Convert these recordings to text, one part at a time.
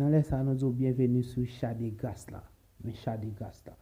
Dans les ça, nous disons bienvenue sur Chade Gas là. Mais Chade Gas là.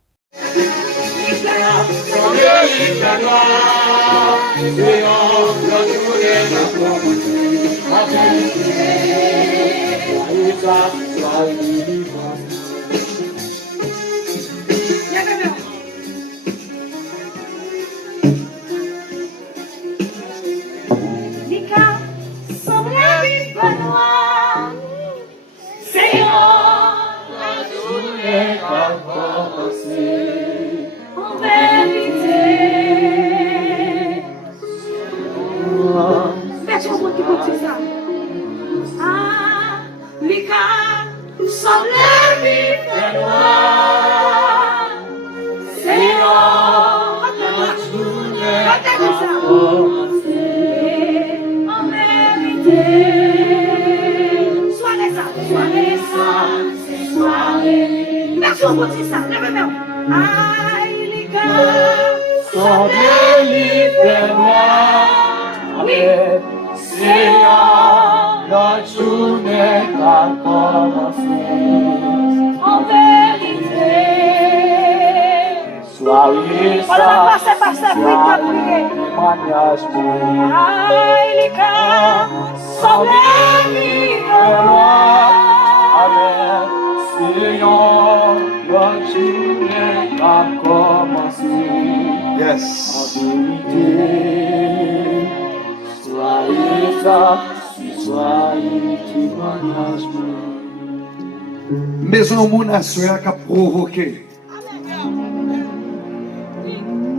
Maison Mounassoya qui a provoqué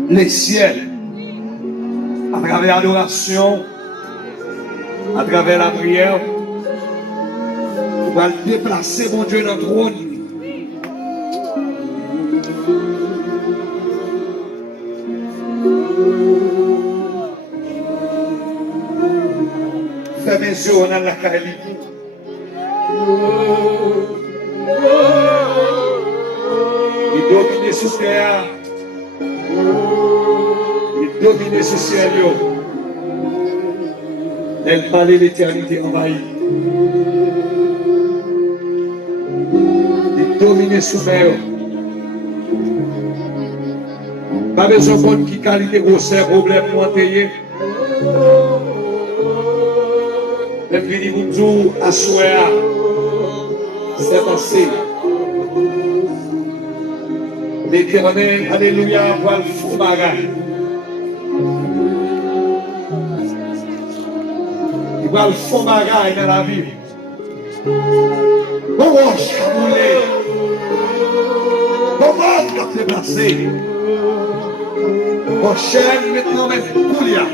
les ciels à travers l'adoration, à travers la prière, pour déplacer mon Dieu dans le trône. Fais mes yeux dans la Cali. Il domine sur terre. Il domine sur ciel. Elle parlait l'éternité envahie. Il domine sur mer. Pas besoin de monde qui qualité gros problème pour entrer. Et puis il vous dit à soir. C'est passé. L'Éternel, alléluia, va le fou bagage. Il va le fou bagage dans la vie. Comment chamouler? Comment te déplacer? Mon chaîne maintenant, mais Poulia,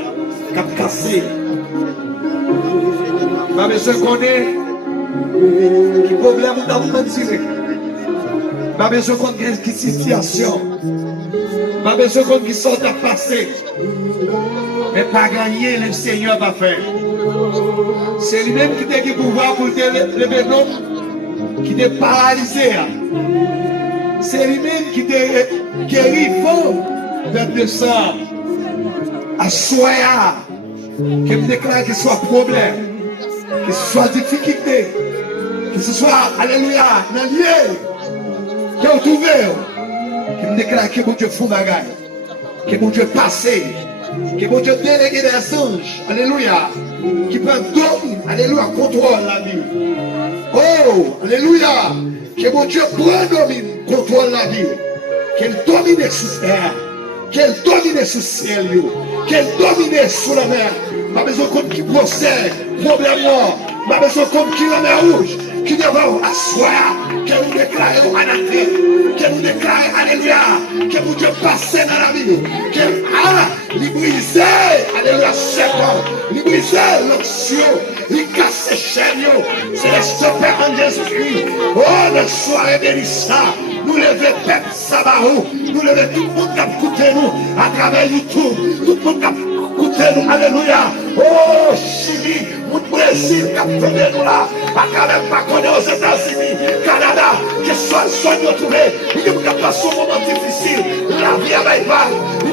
cap cassé. Ma besoin qu'on est. Qui problème dans le monde tiré. Pas besoin qu'on ait une situation. Pas besoin qu'on ait sorte à passer. Mais pas gagner, le Seigneur va faire. C'est lui-même qui a le pouvoir pour te lever l'homme, qui t'a paralysé. C'est lui-même qui t'a guéri fort de ça. À soya, qui me déclare que ce soit problème, que ce soit difficulté. Que ce soit, alléluia, dans le lieu qui est ouvert, qui me déclare que mon Dieu fout bagaille, que mon Dieu passé, que mon Dieu délégué des anges, alléluia, qui peut dominer, alléluia, contrôle la vie. Oh, alléluia, que mon Dieu domine, contrôle la vie, qu'elle domine sur terre, qu'elle domine sur le ciel, qu'elle domine sur la mer, pas besoin qu'on qui procède, problème mort, pas besoin qu'on qui la mer rouge. Qui devons asseoir, que nous déclarons anathème, que nous déclarons alléluia, que nous Dieu passer dans la vie, que librisé, alléluia, serpent, librisé l'onction, il casse les chaînes, c'est le stopper en Jésus-Christ. Oh, le soir bénissant, nous lever peuple Sabarou, nous lever tout le monde qui a écouté nous à travers YouTube, tout le monde qui a écouté nous, alléluia. Oh, Chili, mon Brésil qui a trouvé nous là, à travers aux États-Unis, Canada, que soit le soin de trouver, il n'y a pas de moment difficile, la vie à la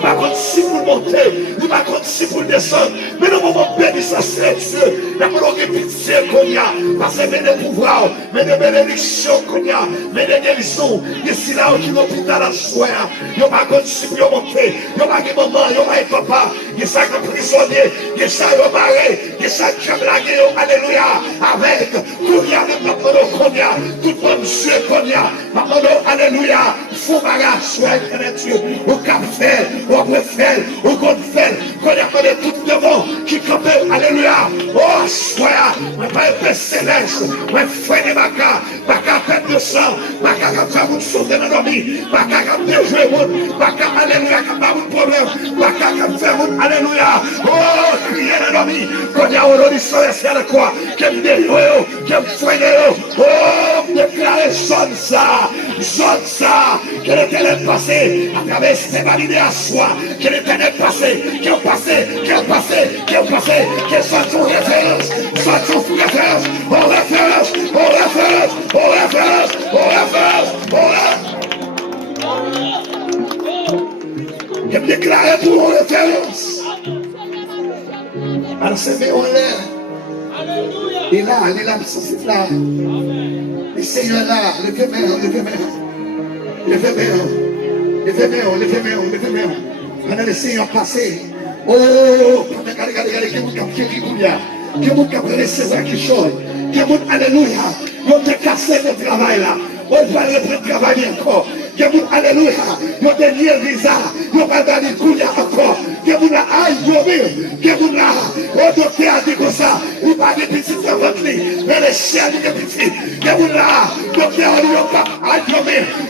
pas contre si pour monter, il pas contre si pour descendre. Mais le moment béni, ça c'est Dieu. La parole est pitié qu'on y a. Parce que mes pouvoirs, mes bénédictions qu'on y a, mes guérisons, ici là qui l'hôpital à choix. Il n'y a pas contre si pour monter. Il n'y a pas de maman, il n'y a pas de papa. Il y a ça qui prisonnier, il y a ça qui est barré, il y a ça qui est blagué. Alléluia. Avec tout y a le papa qu'on y a, tout le monde Dieu qu'on y a. Papa, alléluia. Fou bagage, soit Dieu. Au cap fait, au préfère, au compte fait, qu'on y a connu tout le monde qui campe. Alléluia. Oh, soit, mais pas un peu céleste, mais frère ma car, pas qu'à perdre de sang, pas qu'à faire vous sauver dans nos vies, pas qu'à déjouer vous, pas qu'à, alléluia, qu'à pas de problème, pas qu'à faire vous, alléluia. Oh, crier dans nos vies, qu'on y a au nom du Saint de quoi, qui me déjouer, qui me frère, oh, déclarer zone ça, que l'éternel passé, à travers ces valides à soi, que l'éternel passé, qui est passé, qui est passé, qui est passé, qui soit son référence, soit son référence, on référence, on référence, on référence, on référence, on référence. Je me déclare pour mon référence. Alors c'est bien, on l'air. Il est là, c'est là. Le Seigneur est là, levez-moi. Pendant le Seigneur passé. Oh, regardez, qui vous capte qui vous capte les César qui chante, qui vous, alléluia, vous te cassez le travail là, on va le travailler encore. Que vous, alléluia, vous dernier visa, vous pas dans les couilles encore. Que vous la aïe, que vous la, au docteur a dit comme ça, il pas de petits dans votre lit, mais les chiens de petits. Que vous la, docteur a dit pas aïe,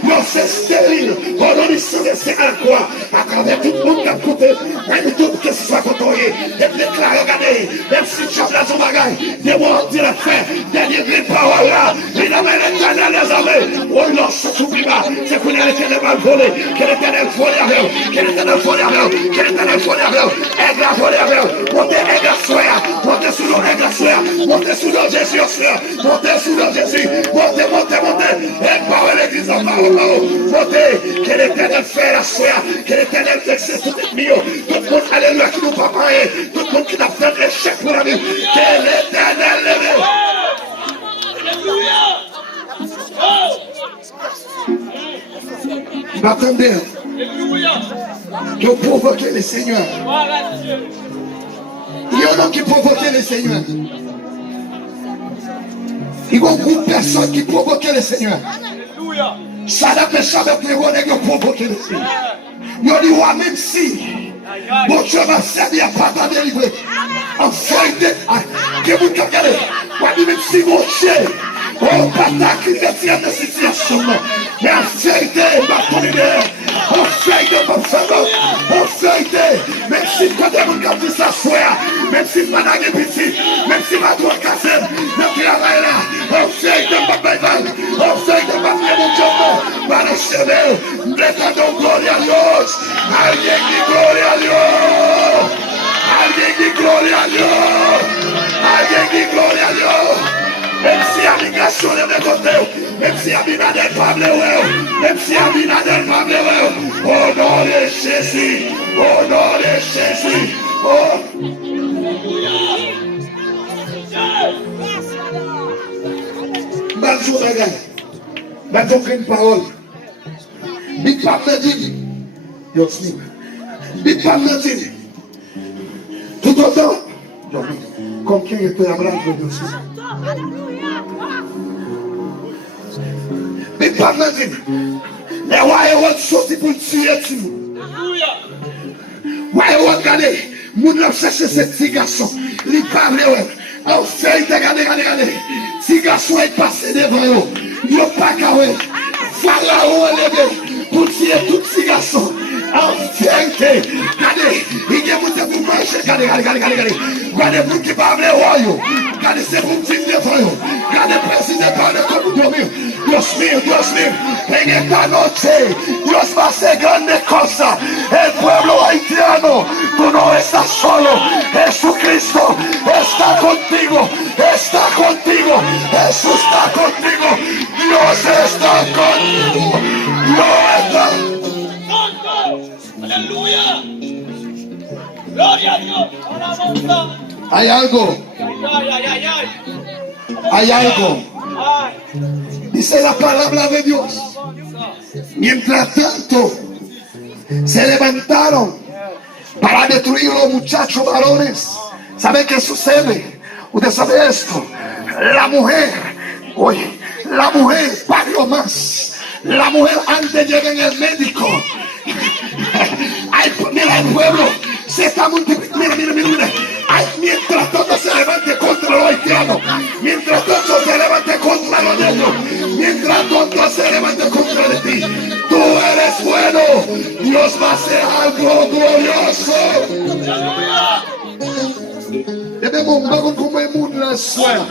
non c'est stérile, on a dit c'est un quoi, à travers tout le monde qui a coupé, même tout que ce soit contrôlé, et déclare, regardez, même si tu as la son bagaille, des mots de la fin, dernier parole là, il amène l'éternel les armées, oh non, ça s'oublie pas, c'est que l'éternel va voler, que l'éternel vole avec eux, que l'éternel vole avec eux, que l'éternel vole avec eux, aigle à voler avec eux, montez aigle à soya, montez sous l'eau aigle à soya, montez sous l'eau Jésus au soya, montez sous l'eau Jésus, montez, aigle par l'église en parole, montez, que l'éternel fait la soya, que l'éternel fixe tout le milieu, tout le monde, alléluia, qui nous pas parler, tout le monde qui n'a fait un échec pour la vie, que l'éternel lève. M'attendez, que provoquer le Seigneur. Il y a un homme qui provoquait le Seigneur. Il y a un groupe de personnes qui provoquaient le Seigneur. Ça n'a pas changé avec les gens qui provoquaient le Seigneur. Il y a dit, même si mon Dieu m'a servi à pas t'en délivrer, en vérité, que vous regardez, même si mon Dieu, oh, pas qui détient de situation, mais en vérité, ma colère, en vérité, ma femme, en vérité, même si quand vous regardez ça, même si ma nague est petite, même si ma doigt cassée, le travail là, en vérité, ma belle, en vérité, ma frère, mon Dieu, ma le chemin, m'étendons gloire à Dieu, alguien qui gloire à Dieu, alguien qui gloire à Dieu, alguien qui gloire à Dieu. Même si la migration est de côté, même si Abinadel pas bleu, même si Abinadel pas bleu, au nom de Jésus, au nom de Jésus, oh. Bonjour, les gars. Bonjour, une parole. Big Pap me dit, yo, sleep. Big Pap me dit, tout autant, comme qui était à bras de Dieu. Mais pas maintenant. Les rois sorti pour tuer tout. Rois regardez, nous avons cherché ce petit garçon. Il parle, en fait, regardez. Petit garçon est passé devant eux. Il n'a pas qu'à voir. Pharaon est levé pour tuer tout petit garçon. En vérité, regardez, il y a monté pour manger. Regardez. Regardez pour qui parle les royaux. Regardez, c'est pour dire devant eux. Regardez, président parle comme dormir. Dios mío, en esta noche Dios va a hacer grandes cosas. El pueblo haitiano, tú no estás solo. Jesucristo está contigo, Jesús está contigo, Dios está contigo, Dios está. Aleluya. Hay algo. Hay algo. Dice la palabra de Dios. Mientras tanto, se levantaron para destruir los muchachos varones. ¿Sabe qué sucede? Usted sabe esto. La mujer, oye, la mujer parió más. La mujer antes llega en el médico. Ay, mira el pueblo. Se está multiplicando. Mira. Ay, mientras todo se levante contra los haitianos. Mientras todo se levante contra los negros. Mientras todo se levante contra de ti. Tú eres bueno. Dios va a hacer algo glorioso. Debemos vamos como el mundo la suela.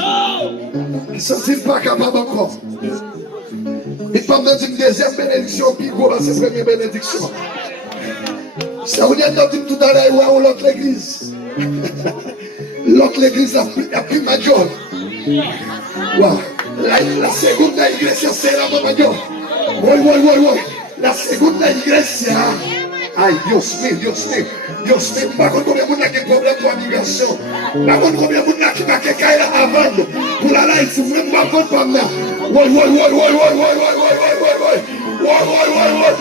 Ça c'est pas capable encore. Et pendant une deuxième bénédiction, puis voilà, c'est la première bénédiction. Ça vous dit tout à l'heure, l'autre l'église. L'autre l'église a pris major. Wow. La segunda iglesia será mayor. Voy. La segunda iglesia. Ay, Dios mío. Par combien de gens qui ont problème pour l'immigration? Par contre, combien de gens qui ont caillé avant? Pour la life, c'est même pas contre pour moi. Voy.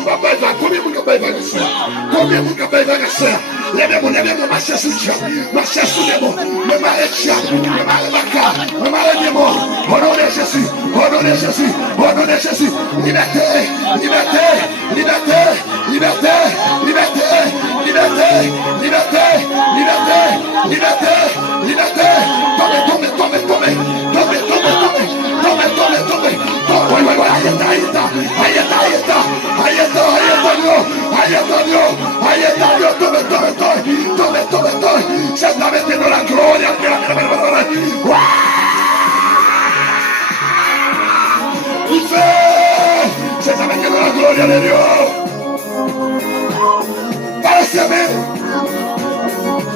Papa, combien de gens qui ont fait? Levez-moi, marchez sous les mots, me marchez, me marchez des mots. Au nom de Jésus, liberté. Ahí está Dios, tome. Se está metiendo la gloria. Se está metiendo la gloria de Dios. Párese,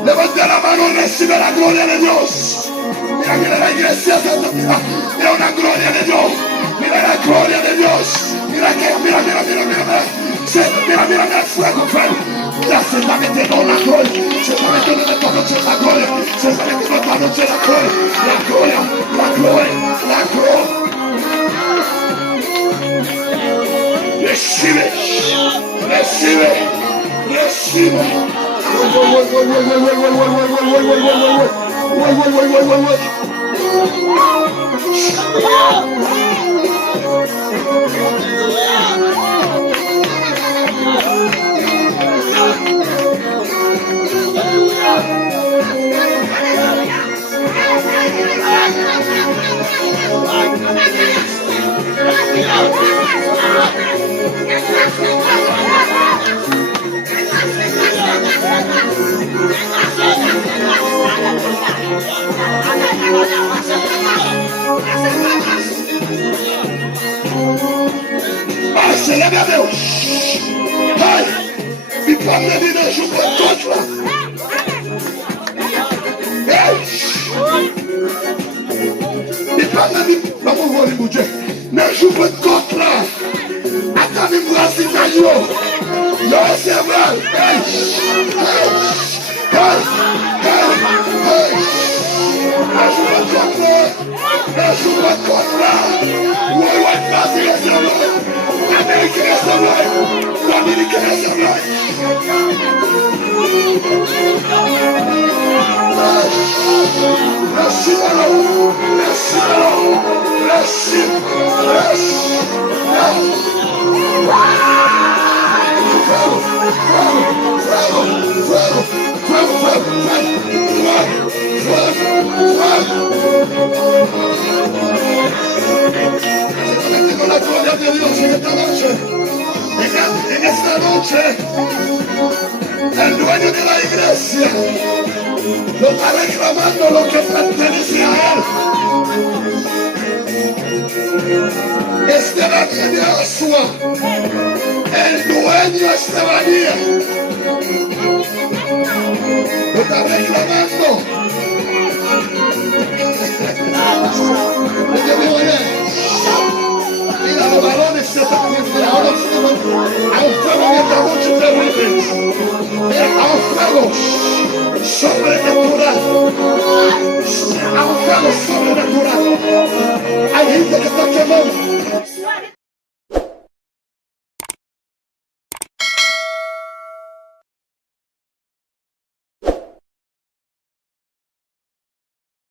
levante la mano y recibe la gloria de Dios. Mira la iglesia, mira una gloria de Dios. Mira la gloria de Dios. Mira el fuego. Ya se está metiendo la gloria. Se está metiendo esta noche la gloria. Se está metiendo esta noche la gloria. La gloria. Recibe. Leve a Deus. Vai. Me põe ali na chuva toda. Me põe ali. Vamos voir les budgets. Na chuva toda. Até me braço italiano. Não se vai. Na chuva toda. Vai fazer essa noite. América nessa noite! América nessa noite! La gloria de Dios en esta noche, el dueño de la iglesia lo está reclamando lo que pertenece a él. Estebanía de Asua, el dueño Estebanía lo está reclamando. Mira, los varones se están ahora Hay un fuego en esta noche terrible. Hay un fuego sobrenatural. Hay un fuego sobrenatural. Hay gente que está quemando.